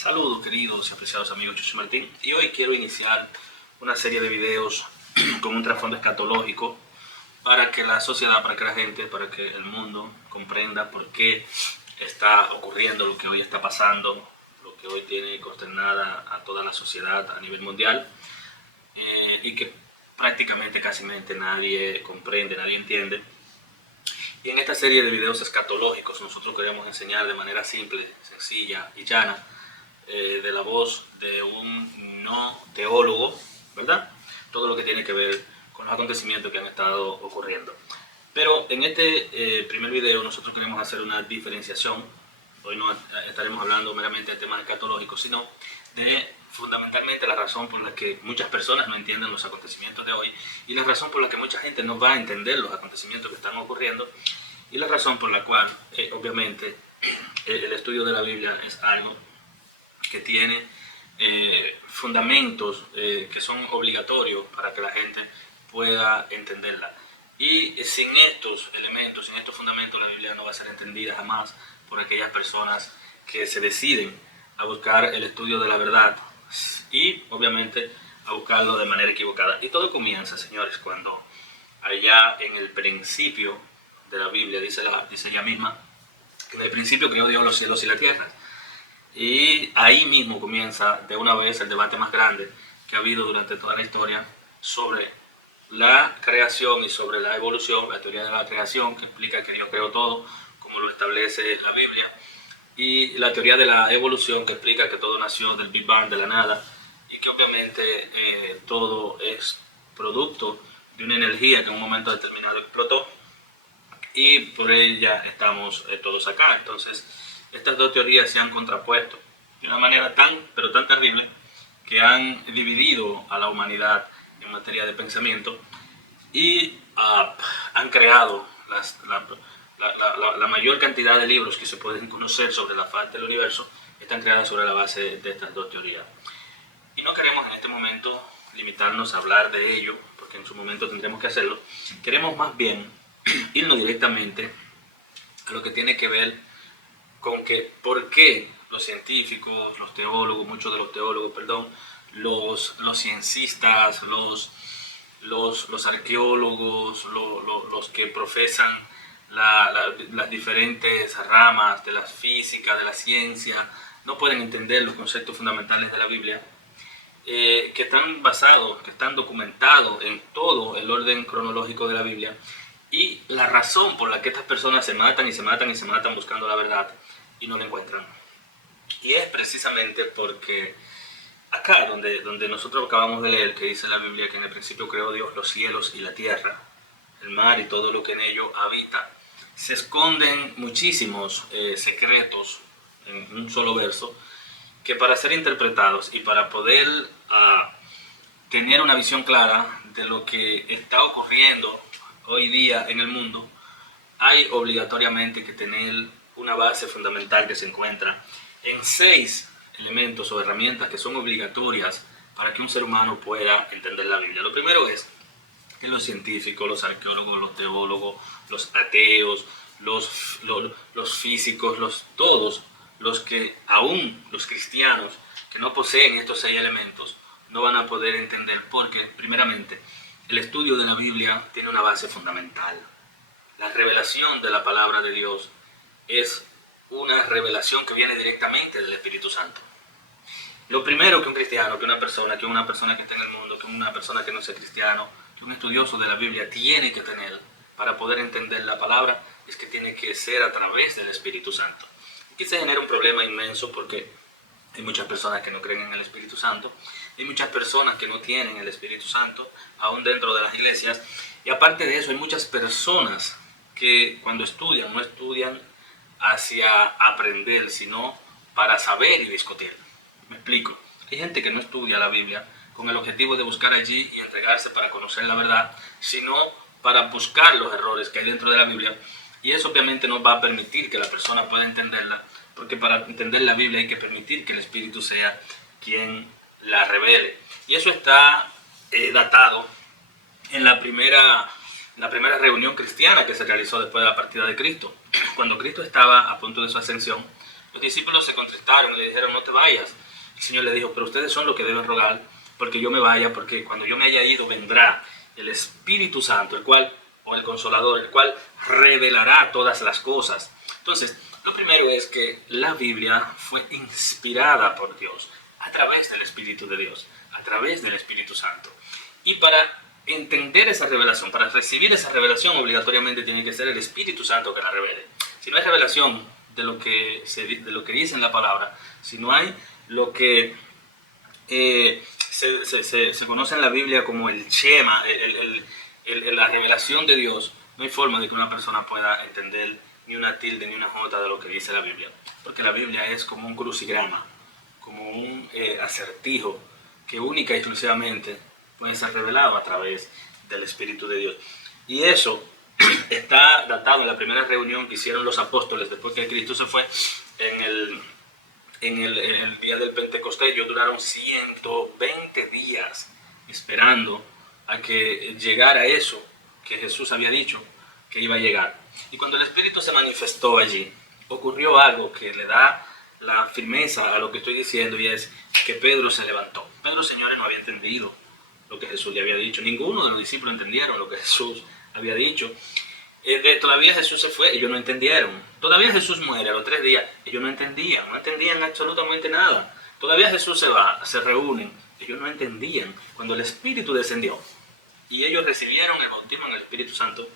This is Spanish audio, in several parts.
Saludos queridos y apreciados amigos, yo soy Martín y hoy quiero iniciar una serie de videos con un trasfondo escatológico para que la sociedad, para que la gente, para que el mundo comprenda por qué está ocurriendo lo que hoy está pasando, lo que hoy tiene consternada a toda la sociedad a nivel mundial y que prácticamente casi nadie comprende, nadie entiende. Y en esta serie de videos escatológicos nosotros queremos enseñar de manera simple, sencilla y llana, de la voz de un no teólogo, ¿verdad? Todo lo que tiene que ver con los acontecimientos que han estado ocurriendo. Pero en este primer video nosotros queremos hacer una diferenciación. Hoy no estaremos hablando meramente de temas escatológicos, sino de fundamentalmente la razón por la que muchas personas no entienden los acontecimientos de hoy y la razón por la que mucha gente no va a entender los acontecimientos que están ocurriendo y la razón por la cual obviamente el estudio de la Biblia es algo que tiene fundamentos que son obligatorios para que la gente pueda entenderla. Y sin estos elementos, sin estos fundamentos, la Biblia no va a ser entendida jamás por aquellas personas que se deciden a buscar el estudio de la verdad y obviamente a buscarlo de manera equivocada. Y todo comienza, señores, cuando allá en el principio de la Biblia, dice ella misma, que en el principio creó Dios los cielos y la tierra. Y ahí mismo comienza de una vez el debate más grande que ha habido durante toda la historia sobre la creación y sobre la evolución, la teoría de la creación que explica que Dios creó todo como lo establece la Biblia, y la teoría de la evolución que explica que todo nació del Big Bang, de la nada, y que obviamente todo es producto de una energía que en un momento determinado explotó y por ella estamos todos acá. Entonces estas dos teorías se han contrapuesto de una manera tan terrible que han dividido a la humanidad en materia de pensamiento y han creado la mayor cantidad de libros que se pueden conocer sobre la faz del universo. Están creadas sobre la base de estas dos teorías. Y no queremos en este momento limitarnos a hablar de ello, porque en su momento tendremos que hacerlo. Queremos más bien irnos directamente a lo que tiene que ver con que por qué los científicos, los teólogos, muchos de los teólogos, los ciencistas, los arqueólogos, los que profesan las diferentes ramas de la física, de la ciencia, no pueden entender los conceptos fundamentales de la Biblia, que están basados, que están documentados en todo el orden cronológico de la Biblia, y la razón por la que estas personas se matan y se matan y se matan buscando la verdad y no la encuentran. Y es precisamente porque acá donde nosotros acabamos de leer, que dice la Biblia que en el principio creó Dios los cielos y la tierra, el mar y todo lo que en ello habita, se esconden muchísimos secretos en un solo verso que para ser interpretados y para poder tener una visión clara de lo que está ocurriendo hoy día en el mundo, hay obligatoriamente que tener una base fundamental que se encuentra en 6 elementos o herramientas que son obligatorias para que un ser humano pueda entender la Biblia. Lo primero es que los científicos, los arqueólogos, los teólogos, los ateos, los físicos, todos los que aún los cristianos que no poseen estos 6 elementos no van a poder entender, porque primeramente el estudio de la Biblia tiene una base fundamental. La revelación de la palabra de Dios es una revelación que viene directamente del Espíritu Santo. Lo primero que un cristiano, que una persona que está en el mundo, que una persona que no sea cristiano, que un estudioso de la Biblia tiene que tener para poder entender la palabra, es que tiene que ser a través del Espíritu Santo. Aquí se genera un problema inmenso porque hay muchas personas que no creen en el Espíritu Santo, hay muchas personas que no tienen el Espíritu Santo, aún dentro de las iglesias, y aparte de eso hay muchas personas que cuando estudian, no estudian hacia aprender, sino para saber y discutir. Me explico. Hay gente que no estudia la Biblia con el objetivo de buscar allí y entregarse para conocer la verdad, sino para buscar los errores que hay dentro de la Biblia, y eso obviamente no va a permitir que la persona pueda entenderla, porque para entender la Biblia hay que permitir que el Espíritu sea quien la revele. Y eso está datado en la primera reunión cristiana que se realizó después de la partida de Cristo. Cuando Cristo estaba a punto de su ascensión, Los discípulos se contristaron y le dijeron, no te vayas. El Señor le dijo, pero ustedes son los que deben rogar porque yo me vaya, porque cuando yo me haya ido vendrá el Espíritu Santo, el cual, o el Consolador, el cual revelará todas las cosas. Entonces, lo primero es que la Biblia fue inspirada por Dios a través del Espíritu de Dios, a través del Espíritu Santo. Y para entender esa revelación, para recibir esa revelación, obligatoriamente tiene que ser el Espíritu Santo que la revele. Si no hay revelación de lo que dice en la palabra, si no hay lo que se conoce en la Biblia como el Shema, la revelación de Dios, no hay forma de que una persona pueda entender ni una tilde ni una jota de lo que dice la Biblia, porque la Biblia es como un crucigrama, como un acertijo que única y exclusivamente puede ser revelado a través del Espíritu de Dios. Y eso está datado en la primera reunión que hicieron los apóstoles después que Cristo se fue en el día del Pentecostés. Ellos duraron 120 días esperando a que llegara eso que Jesús había dicho que iba a llegar. Y cuando el Espíritu se manifestó allí, ocurrió algo que le da la firmeza a lo que estoy diciendo, y es que Pedro se levantó. Pedro, señores, no había entendido lo que Jesús le había dicho. Ninguno de los discípulos entendieron lo que Jesús había dicho. Todavía Jesús se fue, ellos no entendieron. Todavía Jesús muere a los 3 días, ellos no entendían absolutamente nada. Todavía Jesús se va, se reúnen, ellos no entendían. Cuando el Espíritu descendió y ellos recibieron el bautismo en el Espíritu Santo,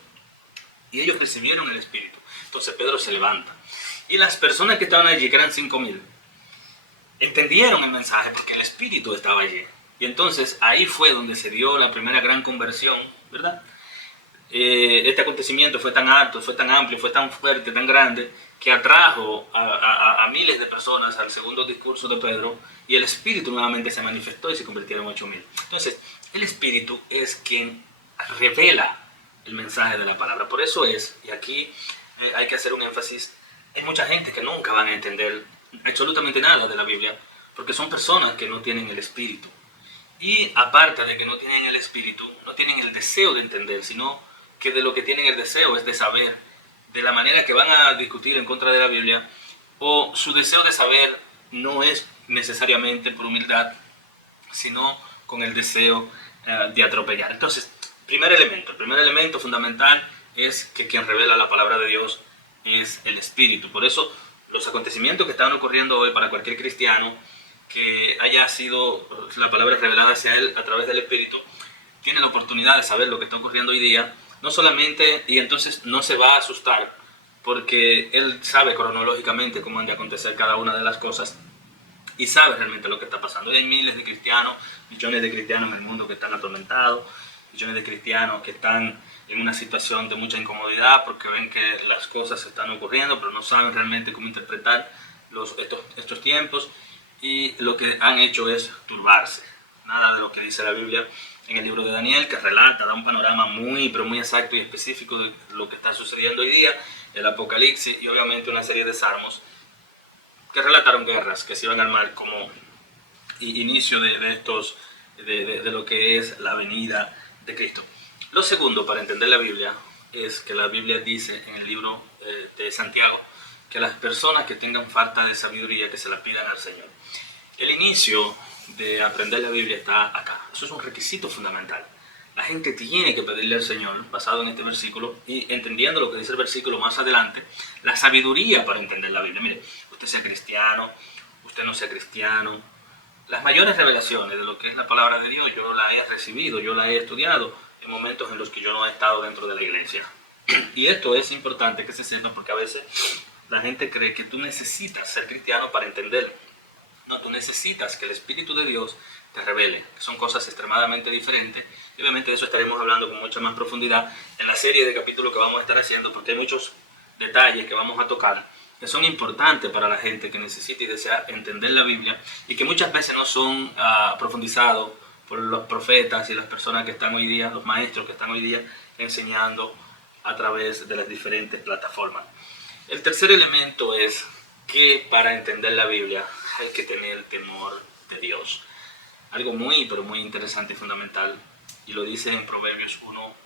y ellos recibieron el Espíritu, entonces Pedro se levanta. Y las personas que estaban allí, que eran 5,000, entendieron el mensaje porque el Espíritu estaba allí. Y entonces ahí fue donde se dio la primera gran conversión, ¿verdad? Este acontecimiento fue tan alto, fue tan amplio, fue tan fuerte, tan grande, que atrajo a miles de personas al segundo discurso de Pedro, y el Espíritu nuevamente se manifestó y se convirtieron en 8,000. Entonces, el Espíritu es quien revela el mensaje de la palabra. Por eso es, y aquí hay que hacer un énfasis, hay mucha gente que nunca van a entender absolutamente nada de la Biblia, porque son personas que no tienen el Espíritu. Y aparte de que no tienen el Espíritu, no tienen el deseo de entender, sino que de lo que tienen el deseo es de saber, de la manera que van a discutir en contra de la Biblia, o su deseo de saber no es necesariamente por humildad, sino con el deseo de atropellar. Entonces, el primer elemento fundamental es que quien revela la palabra de Dios es el Espíritu. Por eso, los acontecimientos que están ocurriendo hoy para cualquier cristiano que haya sido la palabra revelada hacia él a través del Espíritu, tiene la oportunidad de saber lo que está ocurriendo hoy día, no solamente, y entonces no se va a asustar, porque él sabe cronológicamente cómo han de acontecer cada una de las cosas, y sabe realmente lo que está pasando. Y hay miles de cristianos, millones de cristianos en el mundo que están atormentados, millones de cristianos que están en una situación de mucha incomodidad porque ven que las cosas están ocurriendo, pero no saben realmente cómo interpretar estos tiempos, y lo que han hecho es turbarse. Nada de lo que dice la Biblia en el libro de Daniel, que relata, da un panorama muy, pero muy exacto y específico de lo que está sucediendo hoy día, el Apocalipsis, y obviamente una serie de salmos que relataron guerras que se iban a armar como inicio de lo que es la venida de Cristo. Lo segundo para entender la Biblia es que la Biblia dice en el libro de Santiago que las personas que tengan falta de sabiduría, que se la pidan al Señor. El inicio de aprender la Biblia está acá. Eso es un requisito fundamental. La gente tiene que pedirle al Señor, basado en este versículo, y entendiendo lo que dice el versículo más adelante, la sabiduría para entender la Biblia. Mire, usted sea cristiano, usted no sea cristiano, las mayores revelaciones de lo que es la palabra de Dios, yo la he recibido, yo la he estudiado en momentos en los que yo no he estado dentro de la iglesia. Y esto es importante que se sepa, porque a veces la gente cree que tú necesitas ser cristiano para entender. No, tú necesitas que el Espíritu de Dios te revele, que son cosas extremadamente diferentes. Y obviamente de eso estaremos hablando con mucha más profundidad en la serie de capítulos que vamos a estar haciendo, porque hay muchos detalles que vamos a tocar que son importantes para la gente que necesita y desea entender la Biblia, y que muchas veces no son profundizados por los profetas y las personas que están hoy día, los maestros que están hoy día enseñando a través de las diferentes plataformas. El tercer elemento es que para entender la Biblia hay que tener el temor de Dios. Algo muy, pero muy interesante y fundamental, y lo dice en Proverbios 1,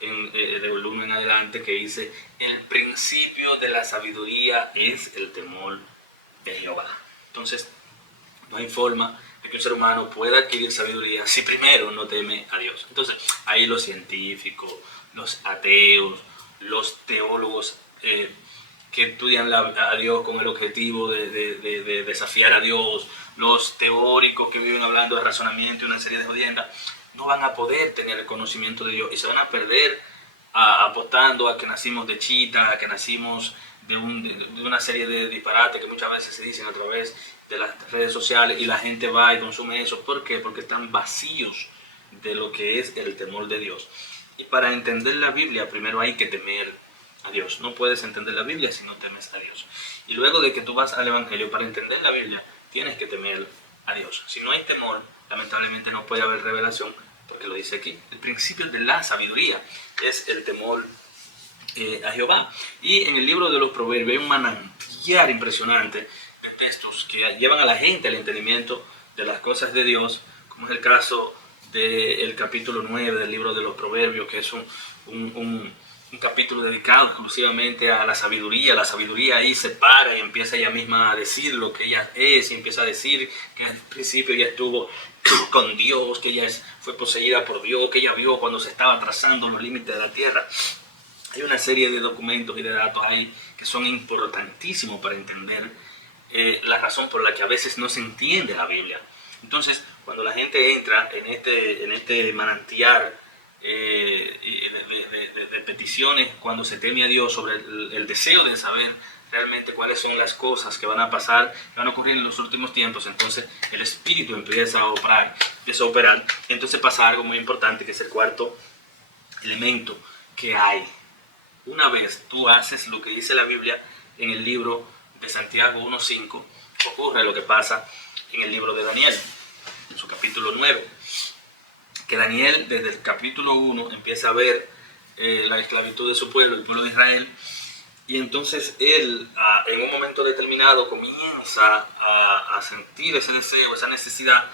del 1 en adelante, que dice: el principio de la sabiduría es el temor de Jehová. Entonces, no hay forma de que un ser humano pueda adquirir sabiduría si primero no teme a Dios. Entonces, ahí los científicos, los ateos, los teólogos que estudian a Dios con el objetivo de desafiar a Dios, los teóricos que viven hablando de razonamiento y una serie de jodiendas, no van a poder tener el conocimiento de Dios y se van a perder apostando a que nacimos de chita, a que nacimos de una serie de disparates que muchas veces se dicen a través de las redes sociales y la gente va y consume eso. ¿Por qué? Porque están vacíos de lo que es el temor de Dios. Y para entender la Biblia primero hay que temer a Dios. No puedes entender la Biblia si no temes a Dios. Y luego de que tú vas al Evangelio, para entender la Biblia tienes que temer a Dios. Si no hay temor, lamentablemente no puede haber revelación, porque lo dice aquí. El principio de la sabiduría es el temor a Jehová. Y en el libro de los Proverbios hay un manantial impresionante de textos que llevan a la gente al entendimiento de las cosas de Dios, como es el caso del capítulo 9 del libro de los Proverbios, que es un capítulo dedicado exclusivamente a la sabiduría. La sabiduría ahí se para y empieza ella misma a decir lo que ella es, y empieza a decir que al principio ella estuvo con Dios, que ella fue poseída por Dios, que ella vio cuando se estaba trazando los límites de la tierra. Hay una serie de documentos y de datos ahí que son importantísimos para entender la razón por la que a veces no se entiende la Biblia. Entonces, cuando la gente entra en este manantial de peticiones, cuando se teme a Dios sobre el deseo de saber realmente cuáles son las cosas que van a pasar, que van a ocurrir en los últimos tiempos, entonces el Espíritu empieza a operar. Entonces pasa algo muy importante, que es el cuarto elemento que hay. Una vez tú haces lo que dice la Biblia en el libro de Santiago 1.5, ocurre lo que pasa en el libro de Daniel, en su capítulo 9, que Daniel desde el capítulo 1 empieza a ver la esclavitud de su pueblo, el pueblo de Israel, y entonces él en un momento determinado comienza a sentir ese deseo, esa necesidad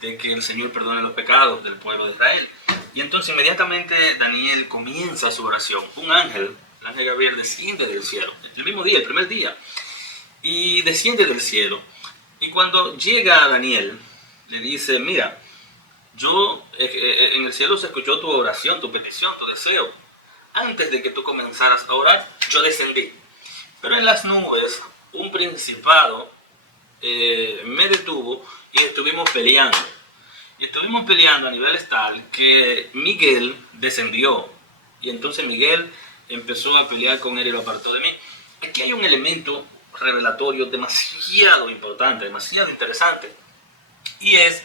de que el Señor perdone los pecados del pueblo de Israel. Y entonces inmediatamente Daniel comienza su oración. Un ángel, el ángel Gabriel, desciende del cielo, el mismo día, el primer día, y desciende del cielo. Y cuando llega a Daniel, le dice: mira, yo en el cielo se escuchó tu oración, tu petición, tu deseo. Antes de que tú comenzaras a orar, yo descendí. Pero en las nubes, un principado me detuvo y estuvimos peleando. Y estuvimos peleando a nivel tal que Miguel descendió. Y entonces Miguel empezó a pelear con él y lo apartó de mí. Aquí hay un elemento revelatorio demasiado importante, demasiado interesante. Y es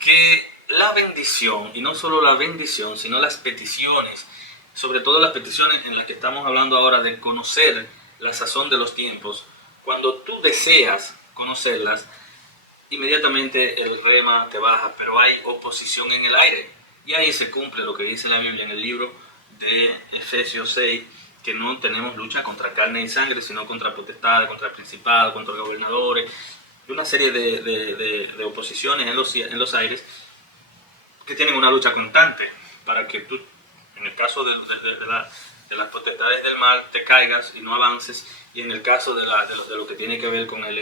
que la bendición, y no solo la bendición, sino las peticiones, sobre todo las peticiones en las que estamos hablando ahora de conocer la sazón de los tiempos, cuando tú deseas conocerlas, inmediatamente el rema te baja, pero hay oposición en el aire. Y ahí se cumple lo que dice la Biblia en el libro de Efesios 6, que no tenemos lucha contra carne y sangre, sino contra potestades, contra principados, contra gobernadores, y una serie de oposiciones en los aires que tienen una lucha constante para que tú, en el caso de las potestades del mal, te caigas y no avances, y en el caso de lo que tiene que ver con el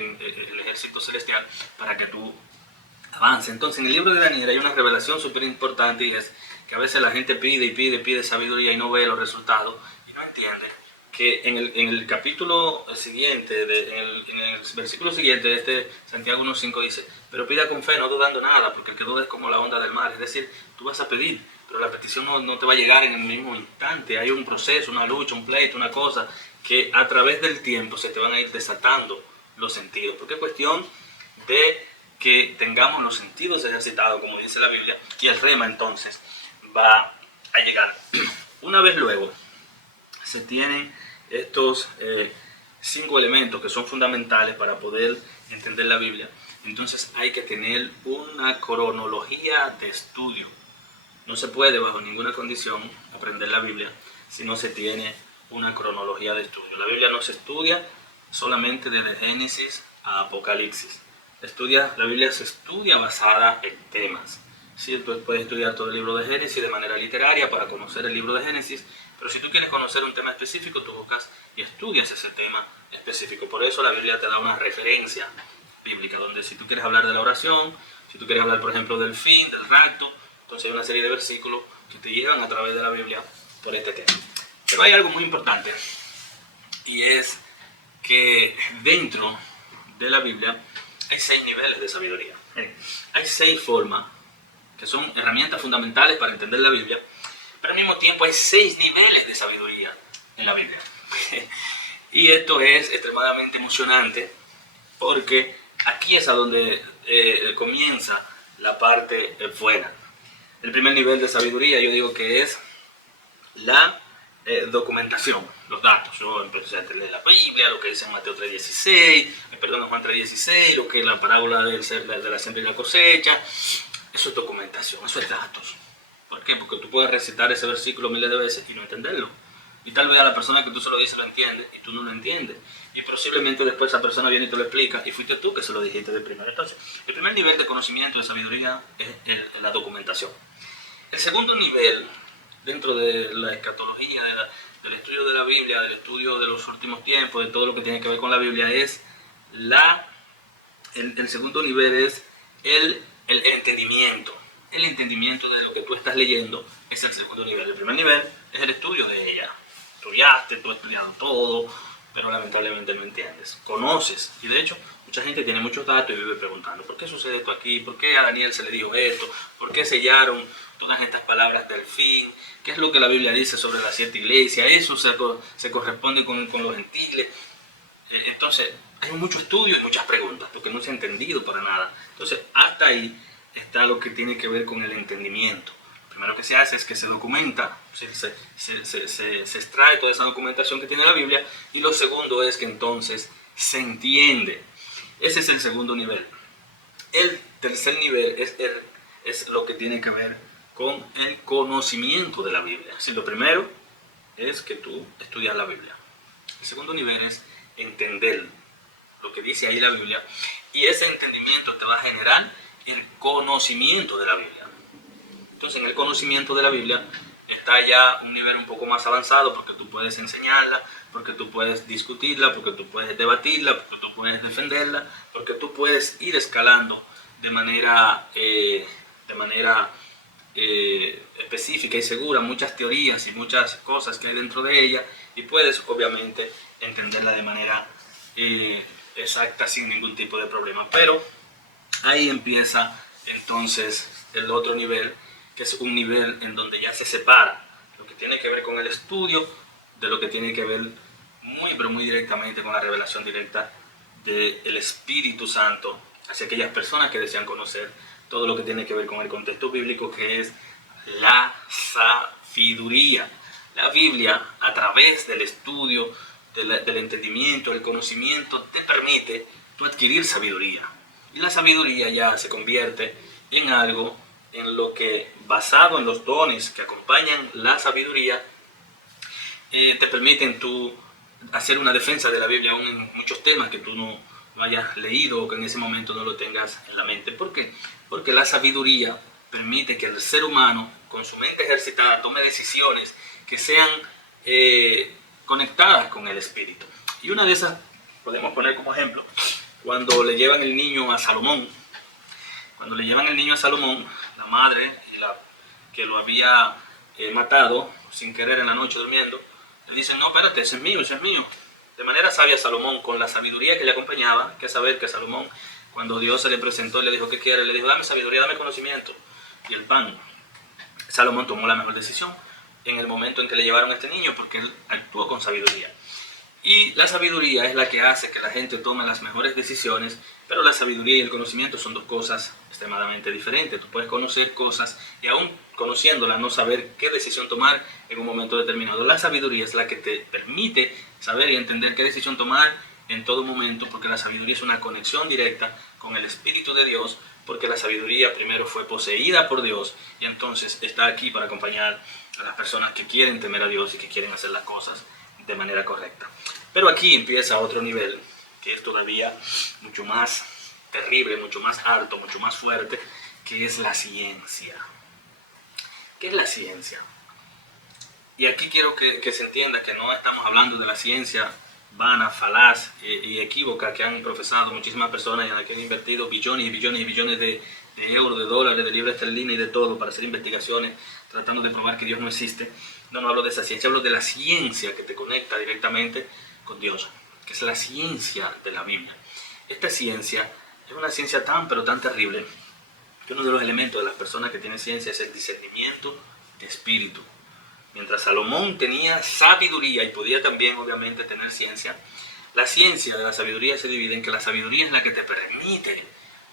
ejército celestial, para que tú avances. Entonces, en el libro de Daniel hay una revelación súper importante, y es que a veces la gente pide sabiduría y no ve los resultados, y no entiende que en el capítulo siguiente, en el versículo siguiente de este Santiago 1.5 dice: pero pida con fe, no dudando nada, porque el que duda es como la onda del mar. Es decir, tú vas a pedir, pero la petición no te va a llegar en el mismo instante. Hay un proceso, una lucha, un pleito, una cosa que a través del tiempo se te van a ir desatando los sentidos, porque es cuestión de que tengamos los sentidos ejercitados, como dice la Biblia, y el rema entonces va a llegar. Una vez luego se tienen estos 5 elementos que son fundamentales para poder entender la Biblia, entonces hay que tener una cronología de estudio. No se puede bajo ninguna condición aprender la Biblia si no se tiene una cronología de estudio. La Biblia no se estudia solamente desde Génesis a Apocalipsis. La Biblia se estudia basada en temas. ¿Sí? Tú puedes estudiar todo el libro de Génesis de manera literaria para conocer el libro de Génesis, Pero si tú quieres conocer un tema específico, tú buscas y estudias ese tema específico. Por eso la Biblia te da una referencia bíblica, donde si tú quieres hablar de la oración, si tú quieres hablar, por ejemplo, del fin, del rapto, entonces hay una serie de versículos que te llevan a través de la Biblia por este tema. Pero hay algo muy importante, y es que dentro de la Biblia hay 6 niveles de sabiduría. Hay 6 formas que son herramientas fundamentales para entender la Biblia, pero al mismo tiempo hay 6 niveles de sabiduría en la Biblia. Y esto es extremadamente emocionante, porque aquí es a donde comienza la parte buena. El primer nivel de sabiduría yo digo que es la documentación, los datos. Yo empecé a entender la Biblia, lo que dice en Mateo 3:16, perdón, Juan 3:16, lo que es la parábola de la siembra y la cosecha. Eso es documentación, eso es datos. ¿Por qué? Porque tú puedes recitar ese versículo miles de veces y no entenderlo. Y tal vez a la persona que tú se lo dices lo entiende y tú no lo entiendes. Y posiblemente después esa persona viene y te lo explica y fuiste tú que se lo dijiste de primero. Entonces, el primer nivel de conocimiento, de sabiduría, es la documentación. El segundo nivel, dentro de la escatología, del estudio de la Biblia, del estudio de los últimos tiempos, de todo lo que tiene que ver con la Biblia, es el segundo nivel es el entendimiento. El entendimiento de lo que tú estás leyendo es el segundo nivel. El primer nivel es el estudio de ella. Estudiaste, tú has estudiado todo, pero lamentablemente no entiendes. Conoces, y de hecho mucha gente tiene muchos datos y vive preguntando, ¿por qué sucede esto aquí? ¿Por qué a Daniel se le dijo esto? ¿Por qué sellaron todas estas palabras del fin? ¿Qué es lo que la Biblia dice sobre las 7 iglesias? Eso se corresponde con los gentiles. Entonces, hay mucho estudio y muchas preguntas, porque no se ha entendido para nada. Entonces, hasta ahí está lo que tiene que ver con el entendimiento. Lo primero que se hace es que se documenta, se extrae toda esa documentación que tiene la Biblia, y lo segundo es que entonces se entiende. Ese es el segundo nivel. El tercer nivel es lo que tiene que ver con el conocimiento de la Biblia. Así, lo primero es que tú estudias la Biblia. El segundo nivel es entender lo que dice ahí la Biblia, y ese entendimiento te va a generar el conocimiento de la Biblia. Entonces, en el conocimiento de la Biblia está ya un nivel un poco más avanzado, porque tú puedes enseñarla, porque tú puedes discutirla, porque tú puedes debatirla, porque tú puedes defenderla, porque tú puedes ir escalando de manera específica y segura muchas teorías y muchas cosas que hay dentro de ella, y puedes obviamente entenderla de manera exacta sin ningún tipo de problema. Pero ahí empieza entonces el otro nivel, que es un nivel en donde ya se separa lo que tiene que ver con el estudio de lo que tiene que ver pero muy directamente con la revelación directa del Espíritu Santo hacia aquellas personas que desean conocer todo lo que tiene que ver con el contexto bíblico, que es la sabiduría. La Biblia, a través del estudio, del entendimiento, del conocimiento, te permite tú adquirir sabiduría. Y la sabiduría ya se convierte en algo en lo que, basado en los dones que acompañan la sabiduría, te permiten tú hacer una defensa de la Biblia aún en muchos temas que tú no hayas leído o que en ese momento no lo tengas en la mente. ¿Por qué? Porque la sabiduría permite que el ser humano, con su mente ejercitada, tome decisiones que sean conectadas con el Espíritu. Y una de esas podemos poner como ejemplo cuando le llevan el niño a Salomón. Cuando le llevan el niño a Salomón, la madre que lo había matado sin querer en la noche durmiendo, le dicen: no, espérate, ese es mío, ese es mío. De manera sabia Salomón, con la sabiduría que le acompañaba, que saber que Salomón, cuando Dios se le presentó y le dijo: ¿qué quiere? Le dijo: dame sabiduría, dame conocimiento y el pan. Salomón tomó la mejor decisión en el momento en que le llevaron a este niño, porque él actuó con sabiduría. Y la sabiduría es la que hace que la gente tome las mejores decisiones, pero la sabiduría y el conocimiento son dos cosas extremadamente diferentes. Tú puedes conocer cosas y aún conociéndolas no saber qué decisión tomar en un momento determinado. La sabiduría es la que te permite saber y entender qué decisión tomar en todo momento, porque la sabiduría es una conexión directa con el Espíritu de Dios, porque la sabiduría primero fue poseída por Dios y entonces está aquí para acompañar a las personas que quieren temer a Dios y que quieren hacer las cosas de manera correcta. Pero aquí empieza otro nivel que es todavía mucho más terrible, mucho más alto, mucho más fuerte, que es la ciencia. ¿Qué es la ciencia? Y aquí quiero que se entienda que no estamos hablando de la ciencia vana, falaz y equívoca que han profesado muchísimas personas y en la que han invertido billones y billones y billones de euros, de dólares, de libras esterlinas y de todo para hacer investigaciones tratando de probar que Dios no existe. No, no hablo de esa ciencia, hablo de la ciencia que te conecta directamente con Dios, que es la ciencia de la Biblia. Esta ciencia es una ciencia tan pero tan terrible que uno de los elementos de las personas que tienen ciencia es el discernimiento de espíritu. Mientras Salomón tenía sabiduría y podía también obviamente tener ciencia, la ciencia de la sabiduría se divide en que la sabiduría es la que te permite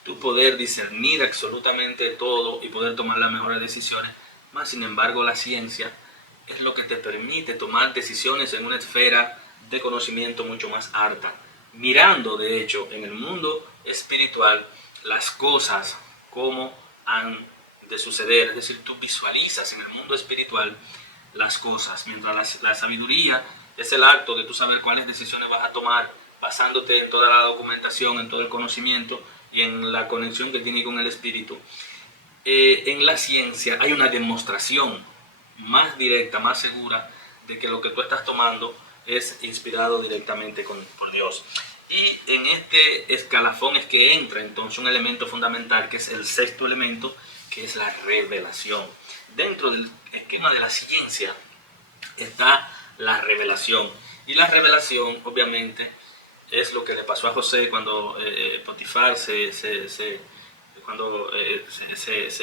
tú poder discernir absolutamente todo y poder tomar las mejores decisiones, más sin embargo la ciencia es lo que te permite tomar decisiones en una esfera de conocimiento mucho más alta, mirando de hecho en el mundo espiritual las cosas como han de suceder, es decir, tú visualizas en el mundo espiritual las cosas, mientras la sabiduría es el acto de tú saber cuáles decisiones vas a tomar basándote en toda la documentación, en todo el conocimiento y en la conexión que tiene con el espíritu. En la ciencia hay una demostración más directa, más segura de que lo que tú estás tomando es inspirado directamente por Dios. Y en este escalafón es que entra entonces un elemento fundamental que es el sexto elemento, que es la revelación. Dentro del esquema de la ciencia está la revelación. Y la revelación, obviamente, es lo que le pasó a José cuando Potifar se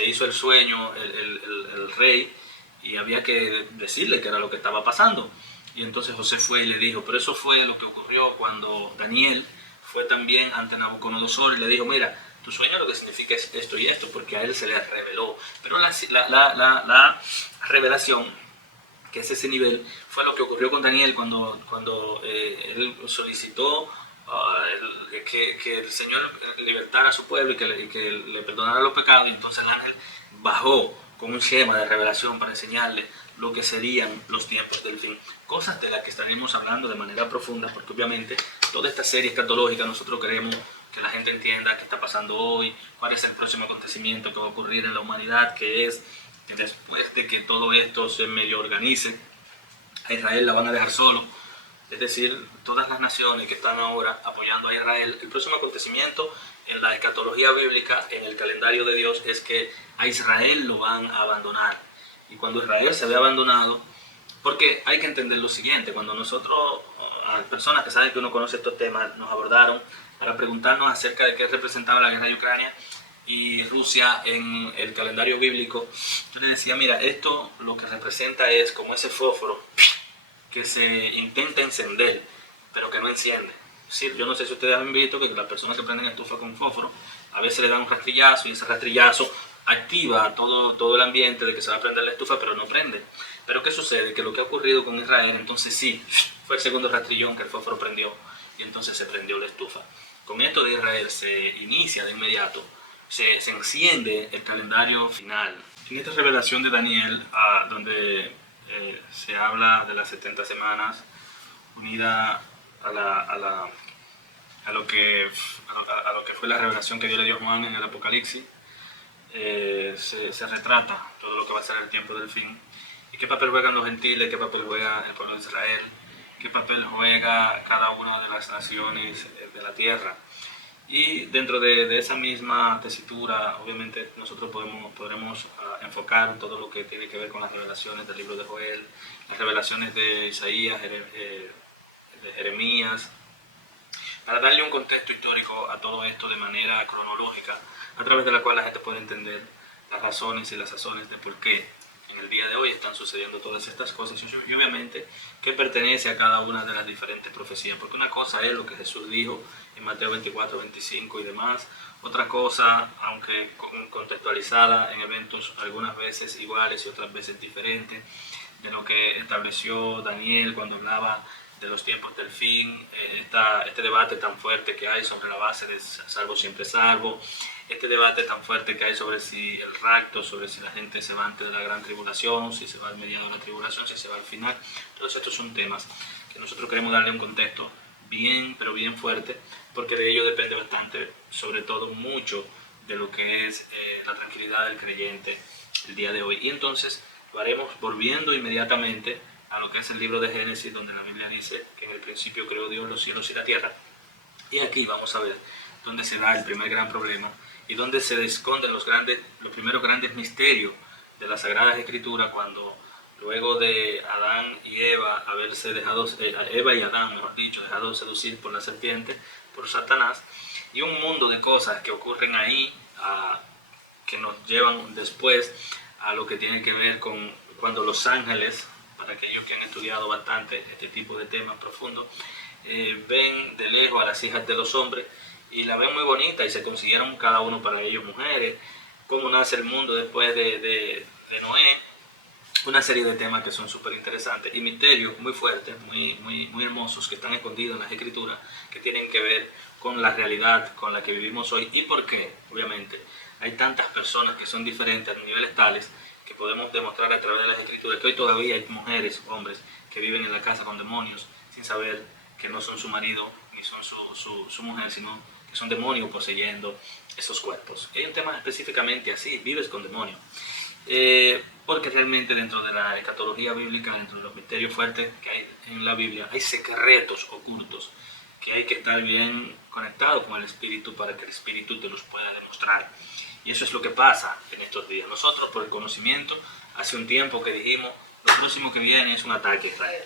hizo el sueño, el rey, y había que decirle qué era lo que estaba pasando. Y entonces José fue y le dijo, pero eso fue lo que ocurrió cuando Daniel fue también ante Nabucodonosor y le dijo, mira, tu sueño lo que significa es esto y esto, porque a él se le reveló. Pero la revelación, que es ese nivel, fue lo que ocurrió con Daniel cuando él solicitó que el Señor libertara a su pueblo y que le perdonara los pecados, y entonces el ángel bajó con un schema de revelación para enseñarle lo que serían los tiempos del fin. Cosas de las que estaremos hablando de manera profunda, porque obviamente toda esta serie escatológica nosotros queremos que la gente entienda qué está pasando hoy, cuál es el próximo acontecimiento que va a ocurrir en la humanidad, que es que después de que todo esto se medio organice, a Israel la van a dejar solo. Es decir, todas las naciones que están ahora apoyando a Israel, el próximo acontecimiento en la escatología bíblica, en el calendario de Dios, es que a Israel lo van a abandonar. Y cuando Israel se ve abandonado, porque hay que entender lo siguiente, cuando nosotros, a personas que saben que uno conoce estos temas, nos abordaron para preguntarnos acerca de qué representaba la guerra de Ucrania y Rusia en el calendario bíblico, yo les decía, mira, esto lo que representa es como ese fósforo que se intenta encender, pero que no enciende. Sí, yo no sé si ustedes han visto que las personas que prenden estufa con fósforo, a veces le dan un rastrillazo y ese rastrillazo activa todo el ambiente de que se va a prender la estufa, pero no prende. Pero ¿qué sucede? Que lo que ha ocurrido con Israel, entonces sí, fue el segundo rastrillón que el fósforo prendió y entonces se prendió la estufa. Con esto de Israel se inicia de inmediato, se enciende el calendario final. En esta revelación de Daniel, donde se habla de las 70 semanas unida a lo que fue la revelación que Dios le dio a Juan en el Apocalipsis, se retrata todo lo que va a ser el tiempo del fin y qué papel juegan los gentiles, qué papel juega el pueblo de Israel, qué papel juega cada una de las naciones de la tierra. Y dentro de esa misma tesitura, obviamente, nosotros podremos enfocar todo lo que tiene que ver con las revelaciones del libro de Joel, las revelaciones de Isaías, de Jeremías, para darle un contexto histórico a todo esto de manera cronológica, a través de la cual la gente puede entender las razones y las sazones de por qué en el día de hoy están sucediendo todas estas cosas y obviamente qué pertenece a cada una de las diferentes profecías, porque una cosa es lo que Jesús dijo en Mateo 24, 25 y demás, otra cosa, aunque contextualizada en eventos algunas veces iguales y otras veces diferentes, de lo que estableció Daniel cuando hablaba de los tiempos del fin, este debate tan fuerte que hay sobre la base de salvo siempre salvo, este debate tan fuerte que hay sobre si el rapto, sobre si la gente se va antes de la gran tribulación, si se va al mediado de la tribulación, si se va al final. Todos estos son temas que nosotros queremos darle un contexto bien, pero bien fuerte, porque de ello depende bastante, sobre todo mucho, de lo que es la tranquilidad del creyente el día de hoy. Y entonces Lo haremos volviendo inmediatamente a lo que es el libro de Génesis, donde la Biblia dice que en el principio creó Dios los cielos y la tierra. Y aquí vamos a ver dónde se da el primer gran problema y dónde se esconden los primeros grandes misterios de las Sagradas Escrituras, cuando luego de Adán y Eva haberse dejado, Eva y Adán, mejor dicho, dejado seducir por la serpiente, por Satanás, y un mundo de cosas que ocurren ahí, que nos llevan después a lo que tiene que ver con cuando los ángeles, para aquellos que han estudiado bastante este tipo de temas profundos, ven de lejos a las hijas de los hombres y la ven muy bonita y se consiguieron cada uno para ellos mujeres, cómo nace el mundo después de Noé, una serie de temas que son súper interesantes y misterios muy fuertes, muy hermosos, que están escondidos en las escrituras, que tienen que ver con la realidad con la que vivimos hoy y por qué, obviamente, hay tantas personas que son diferentes a niveles tales que podemos demostrar a través de las escrituras que hoy todavía hay mujeres, hombres, que viven en la casa con demonios sin saber que no son su marido ni son su mujer, sino que son demonios poseyendo esos cuerpos. Y hay un tema específicamente así, vives con demonios. Porque realmente dentro de la escatología bíblica, dentro de los misterios fuertes que hay en la Biblia, hay secretos ocultos que hay que estar bien conectados con el Espíritu para que el Espíritu te los pueda demostrar. Y eso es lo que pasa en estos días. Nosotros, por el conocimiento, hace un tiempo que dijimos, lo próximo que viene es un ataque a Israel.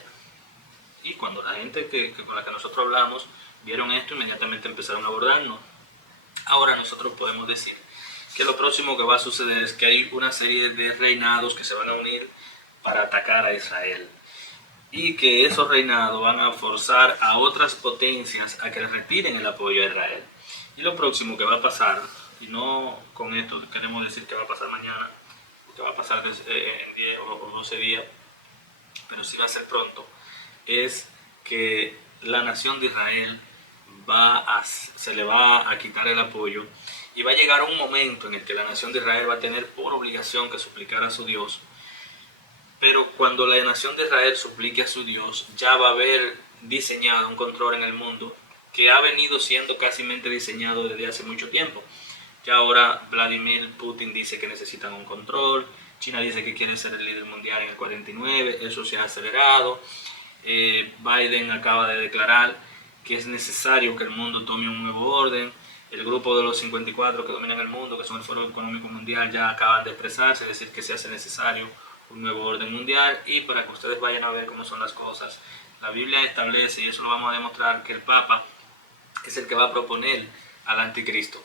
Y cuando la gente con la que nosotros hablamos vieron esto, inmediatamente empezaron a abordarnos. Ahora nosotros podemos decir que lo próximo que va a suceder es que hay una serie de reinados que se van a unir para atacar a Israel. Y que esos reinados van a forzar a otras potencias a que retiren el apoyo a Israel. Y lo próximo que va a pasar, y no con esto queremos decir que va a pasar mañana, que va a pasar en 10 o 12 días, pero sí va a ser pronto, es que la nación de Israel se le va a quitar el apoyo y va a llegar un momento en el que la nación de Israel va a tener por obligación que suplicar a su Dios. Pero cuando la nación de Israel suplique a su Dios, ya va a haber diseñado un control en el mundo que ha venido siendo casi diseñado desde hace mucho tiempo. Ya ahora Vladimir Putin dice que necesitan un control, China dice que quiere ser el líder mundial en el 49, eso se ha acelerado. Biden acaba de declarar que es necesario que el mundo tome un nuevo orden. El grupo de los 54 que dominan el mundo, que son el Foro Económico Mundial, ya acaban de expresarse, decir que se hace necesario un nuevo orden mundial. Y para que ustedes vayan a ver cómo son las cosas, la Biblia establece, y eso lo vamos a demostrar, que el Papa es el que va a proponer al anticristo.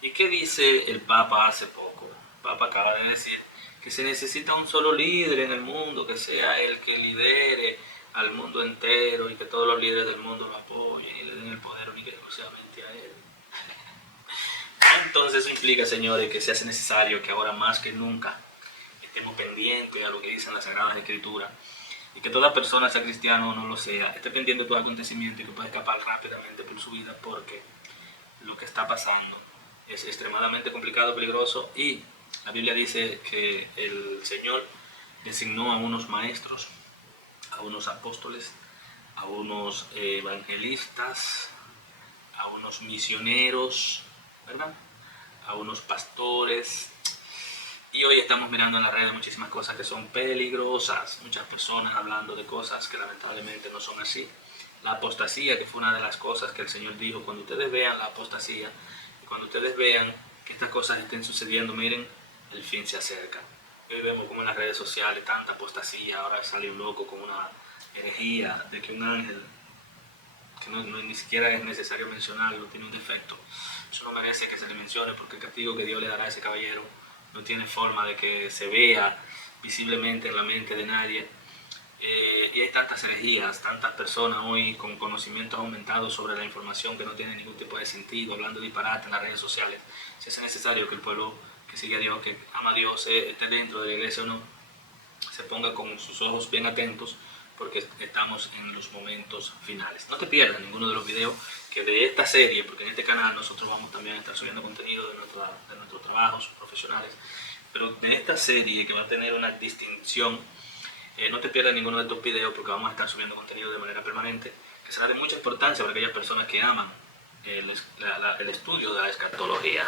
¿Y qué dice el Papa hace poco? El Papa acaba de decir que se necesita un solo líder en el mundo, que sea el que lidere al mundo entero y que todos los líderes del mundo lo apoyen y le den el poder único y exclusivamente a él. Entonces eso implica, señores, que se hace necesario que ahora más que nunca estemos pendientes a lo que dicen las Sagradas Escrituras y que toda persona, sea cristiano o no lo sea, esté pendiente de todo acontecimiento y que pueda escapar rápidamente por su vida, porque lo que está pasando es extremadamente complicado, peligroso, y la Biblia dice que el Señor designó a unos maestros, a unos apóstoles, a unos evangelistas, a unos misioneros, ¿verdad? A unos pastores. Y hoy estamos mirando en las redes muchísimas cosas que son peligrosas, muchas personas hablando de cosas que lamentablemente no son así. La apostasía, que fue una de las cosas que el Señor dijo, cuando ustedes vean la apostasía, cuando ustedes vean que estas cosas estén sucediendo, miren, el fin se acerca. Hoy vemos como en las redes sociales tanta apostasía, ahora sale un loco con una herejía de que un ángel, que ni siquiera es necesario mencionarlo, tiene un defecto. Eso no merece que se le mencione, porque el castigo que Dios le dará a ese caballero no tiene forma de que se vea visiblemente en la mente de nadie. Y hay tantas herejías, tantas personas hoy con conocimientos aumentados sobre la información que no tiene ningún tipo de sentido, hablando disparate en las redes sociales. Si es necesario que el pueblo que sigue a Dios, que ama a Dios, esté dentro de la iglesia o no, se ponga con sus ojos bien atentos, porque estamos en los momentos finales. No te pierdas ninguno de los videos que de esta serie, porque en este canal nosotros vamos también a estar subiendo contenido de nuestros trabajos profesionales, pero en esta serie que va a tener una distinción, no te pierdas ninguno de estos videos, porque vamos a estar subiendo contenido de manera permanente, que será de mucha importancia para aquellas personas que aman el estudio de la escatología.